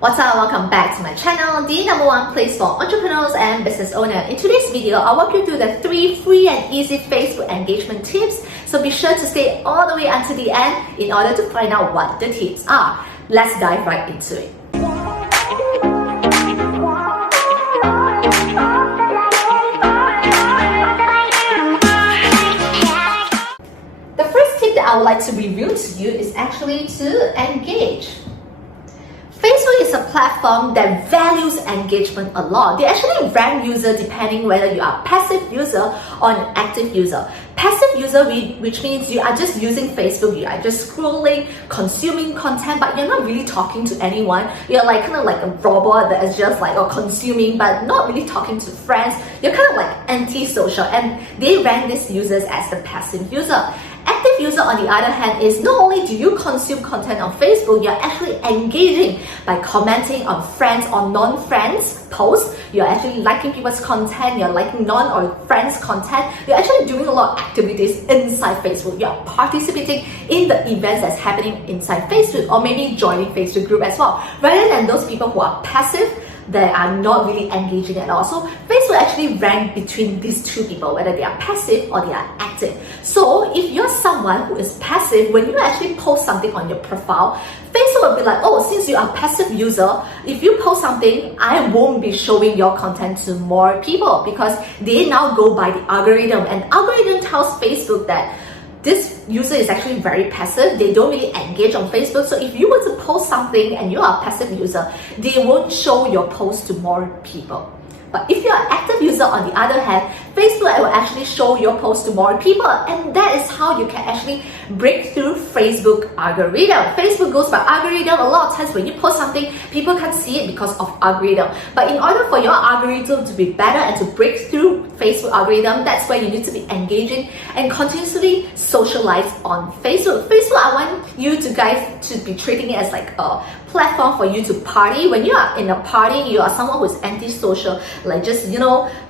What's up? Welcome back to my channel, the number one place for entrepreneurs and business owners. In today's video, I'll walk you through the 3 free and easy Facebook engagement tips. So be sure to stay all the way until the end in order to find out what the tips are. Let's dive right into it. The first tip that I would like to reveal to you is actually to engage. Facebook is a platform that values engagement a lot. They actually rank users depending whether you are a passive user or an active user. Passive user, which means you are just using Facebook, you are just scrolling, consuming content, but you're not really talking to anyone. You're like kind of like a robot that is just like consuming, but not really talking to friends. You're kind of like anti-social, and they rank these users as the passive user. Active user, on the other hand, is not only do you consume content on Facebook, you're actually engaging by commenting on friends or non-friends posts. You're actually liking people's content, you're liking non or friends content. You're actually doing a lot of activities inside Facebook. You're participating in the events that's happening inside Facebook, or maybe joining Facebook group as well. Rather than those people who are passive, they are not really engaging at all. So Facebook actually rank between these two people, whether they are passive or they are active. So if you're someone who is passive, when you actually post something on your profile, Facebook will be like, oh, since you are a passive user, if you post something, I won't be showing your content to more people, because they now go by the algorithm, and algorithm tells Facebook that this user is actually very passive. They don't really engage on Facebook. So if you were to post something and you are a passive user, they won't show your post to more people. But if you're an active user, on the other hand, Facebook will actually show your post to more people, and that is how you can actually break through Facebook algorithm. Facebook goes by algorithm. A lot of times when you post something, people can't see it because of algorithm. But in order for your algorithm to be better and to break through Facebook algorithm, that's where you need to be engaging and continuously socialize on Facebook. Facebook, I want you guys to be treating it as like a platform for you to party. When you are in a party, you are someone who is anti-social, like just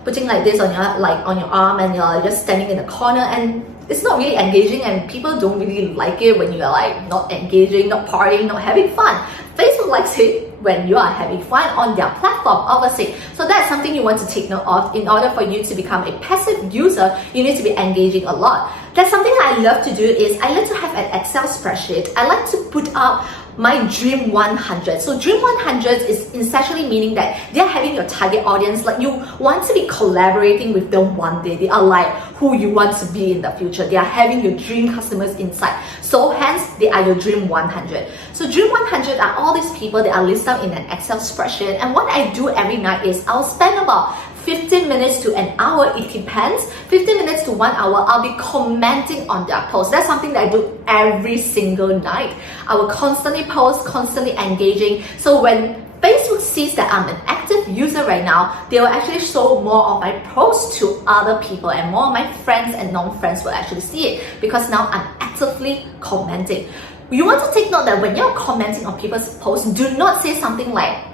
putting like this on your arm, and you're just standing in the corner, and it's not really engaging, and people don't really like it when you are like not engaging, not partying, not having fun. Facebook likes it when you are having fun on their platform, obviously. So that's something you want to take note of. In order for you to become a passive user, you need to be engaging a lot. That's something I love to do. Is I like to have an Excel spreadsheet. I like to put up my Dream 100. So Dream 100 is essentially meaning that they're having your target audience, like you want to be collaborating with them one day. They are like who you want to be in the future. They are having your dream customers inside. So hence, they are your Dream 100. So Dream 100 are all these people that are listed in an Excel spreadsheet. And what I do every night is I'll spend about 15 minutes to an hour, it depends, 15 minutes to 1 hour, I'll be commenting on their posts. That's something that I do every single night. I will constantly post, constantly engaging. So when Facebook sees that I'm an active user right now, they will actually show more of my posts to other people, and more of my friends and non-friends will actually see it, because now I'm actively commenting. You want to take note that when you're commenting on people's posts, do not say something like,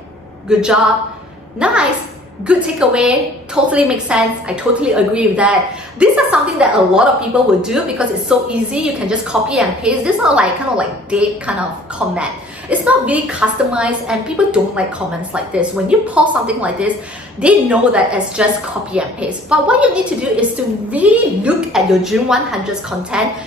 good job, nice, good takeaway, totally makes sense, I totally agree with that. These are something that a lot of people will do because it's so easy. You can just copy and paste. This is not like kind of like dead kind of comment. It's not really customized, and people don't like comments like this. When you post something like this, they know that it's just copy and paste. But what you need to do is to really look at your Dream 100's content,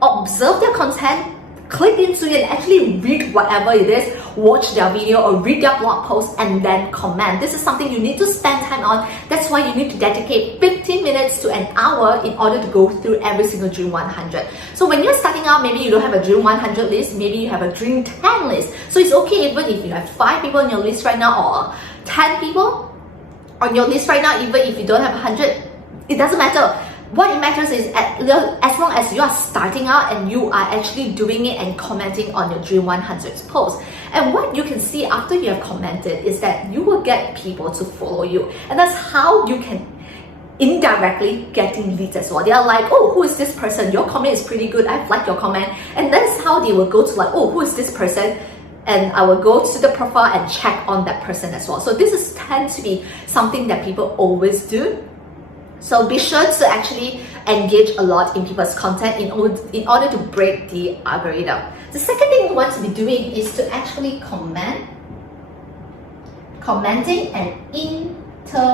observe their content, click into it and actually read whatever it is, watch their video or read their blog post, and then comment. This is something you need to spend time on. That's why you need to dedicate 15 minutes to an hour in order to go through every single Dream 100. So when you're starting out, maybe you don't have a Dream 100 list, maybe you have a Dream 10 list. So it's okay even if you have 5 people on your list right now, or 10 people on your list right now. Even if you don't have 100, it doesn't matter. What it matters is as long as you are starting out and you are actually doing it and commenting on your Dream 100's post. And what you can see after you have commented is that you will get people to follow you. And that's how you can indirectly getting leads as well. They are like, oh, who is this person? Your comment is pretty good. I've liked your comment. And that's how they will go to like, oh, who is this person? And I will go to the profile and check on that person as well. So this tends to be something that people always do. So be sure to actually engage a lot in people's content in order to break the algorithm. The second thing you want to be doing is to actually comment commenting and interacting.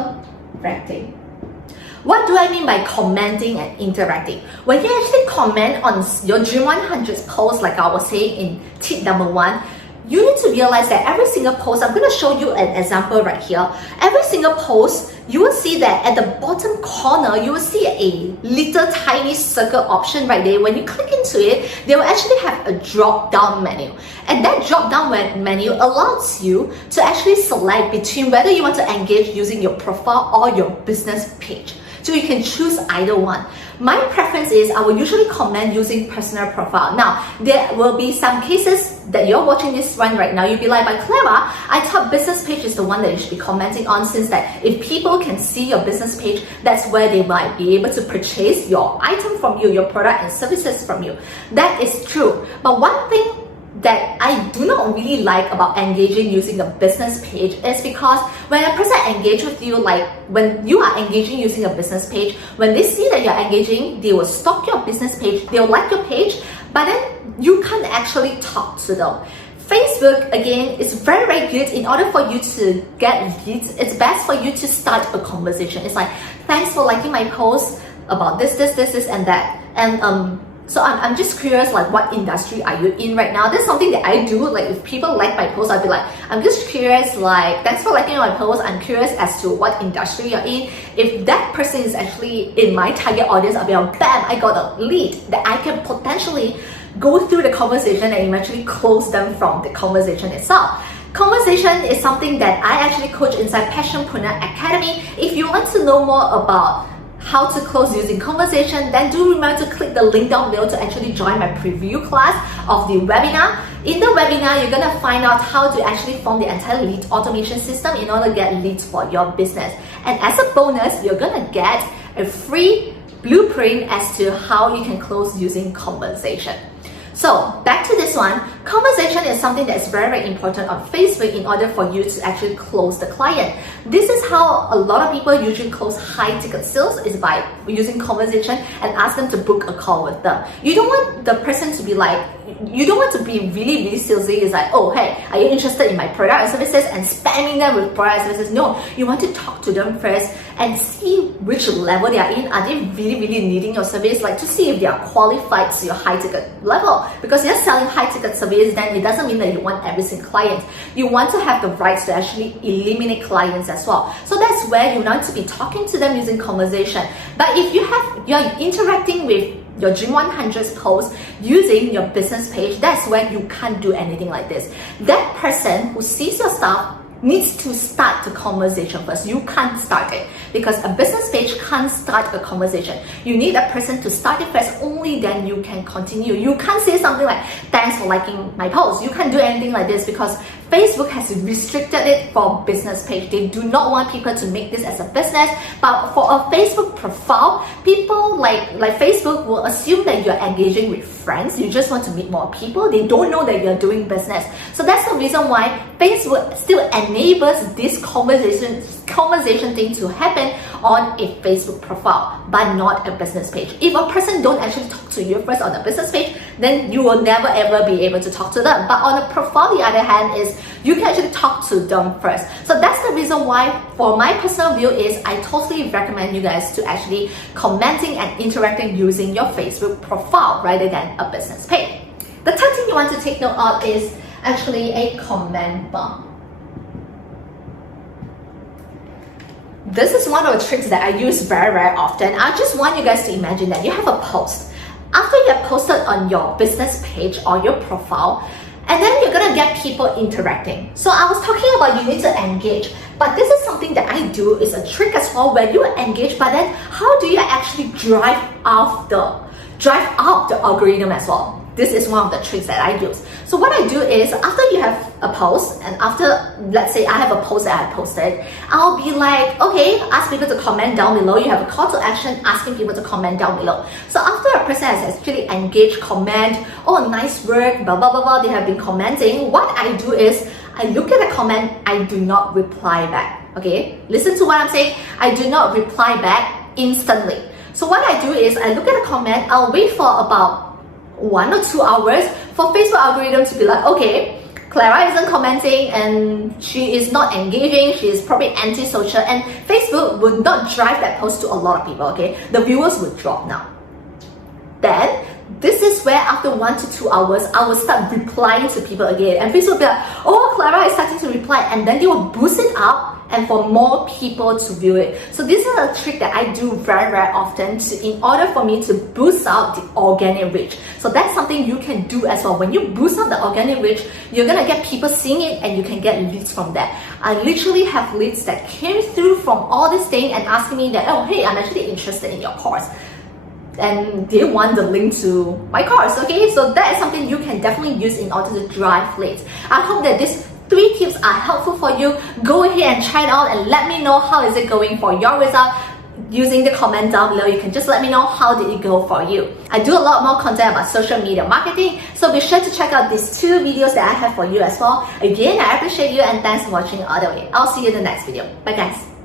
What do I mean by commenting and interacting? When you actually comment on your Dream 100 post, like I was saying in tip number 1, you need to realize that every single post, I'm going to show you an example right here. Every single post, you will see that at the bottom corner, you will see a little tiny circle option right there. When you click into it, they will actually have a drop-down menu. And that drop-down menu allows you to actually select between whether you want to engage using your profile or your business page. So you can choose either one. My preference is I will usually comment using personal profile. Now, there will be some cases that you're watching this one right now. You'll be like, but Clara, I thought business page is the one that you should be commenting on, since that if people can see your business page, that's where they might be able to purchase your item from you, your product and services from you. That is true. But one thing that I do not really like about engaging using a business page is because when a person engages with you, like when you are engaging using a business page, when they see that you're engaging, they will stalk your business page, they'll like your page, but then you can't actually talk to them. Facebook, again, is very, very good. In order for you to get leads, it's best for you to start a conversation. It's like, thanks for liking my post about this, and that. And so I'm just curious, like, what industry are you in right now? That's something that I do. Like, if people like my post, I'll be like, I'm just curious, like, thanks for liking my post. I'm curious as to what industry you're in. If that person is actually in my target audience, I'll be like, bam, I got a lead that I can potentially go through the conversation and eventually close them from the conversation itself. Conversation is something that I actually coach inside Passionpreneur Academy. If you want to know more about how to close using conversation, then do remember to click the link down below to actually join my preview class of the webinar. In the webinar, you're gonna find out how to actually form the entire lead automation system in order to get leads for your business. And as a bonus, you're gonna get a free blueprint as to how you can close using conversation. So back to this one, conversation is something that's very, very important on Facebook in order for you to actually close the client. This is how a lot of people usually close high ticket sales, is by using conversation and ask them to book a call with them. You don't want the person to be like, you don't want to be really, really salesy. It's like, oh, hey, are you interested in my product and services, and spamming them with product and services? No, you want to talk to them first and see which level they are in. Are they really, really needing your service? Like, to see if they are qualified to your high ticket level. Because you're selling high ticket service, then it doesn't mean that you want every single client. You want to have the rights to actually eliminate clients as well. So that's where you want to be talking to them using conversation. But if you're interacting with your Dream 100 post using your business page, that's where you can't do anything like this. That person who sees your stuff needs to start the conversation first. You can't start it because a business page can't start a conversation. You need a person to start it first, only then you can continue. You can't say something like, thanks for liking my post. You can't do anything like this because Facebook has restricted it for business page. They do not want people to make this as a business. But for a Facebook profile, people like Facebook will assume that you're engaging with friends. You just want to meet more people. They don't know that you're doing business. So that's the reason why Facebook still enables this conversation thing to happen on a Facebook profile, but not a business page. If a person don't actually talk to you first on a business page, then you will never ever be able to talk to them. But on a profile, the other hand, is you can actually talk to them first. So that's the reason why, for my personal view, is I totally recommend you guys to actually commenting and interacting using your Facebook profile rather than a business page. The third thing you want to take note of is actually a comment bump. This is one of the tricks that I use very, very often. I just want you guys to imagine that you have a post. After you have posted on your business page or your profile, and then you're gonna get people interacting. So I was talking about you need to engage, but this is something that I do, is a trick as well, where you engage, but then how do you actually drive out the algorithm as well? This is one of the tricks that I use. So what I do is, after you have a post, and after, let's say I have a post that I posted, I'll be like, okay, ask people to comment down below. You have a call to action asking people to comment down below. So after a person has actually engaged, comment, oh, nice work, blah, blah, blah, blah, they have been commenting, what I do is, I look at the comment, I do not reply back, okay? Listen to what I'm saying. I do not reply back instantly. So what I do is, I look at the comment, I'll wait for about 1 or 2 hours for Facebook algorithm to be like, okay, Clara isn't commenting and she is not engaging, she is probably antisocial, and Facebook would not drive that post to a lot of people, okay? The viewers would drop now. Then, this is where after 1 to 2 hours, I will start replying to people again. And Facebook will be like, oh, Clara is starting to reply. And then they will boost it up and for more people to view it. So this is a trick that I do very, very often in order for me to boost out the organic reach. So that's something you can do as well. When you boost out the organic reach, you're gonna get people seeing it and you can get leads from that. I literally have leads that came through from all this thing and asking me that, oh, hey, I'm actually interested in your course. And they want the link to my course, okay? So that is something you can definitely use in order to drive leads. I hope that these 3 tips are helpful for you. Go ahead and try it out and let me know how is it going for your result. Using the comment down below, you can just let me know how did it go for you. I do a lot more content about social media marketing, so be sure to check out these 2 videos that I have for you as well. Again, I appreciate you and thanks for watching all the way. I'll see you in the next video. Bye guys.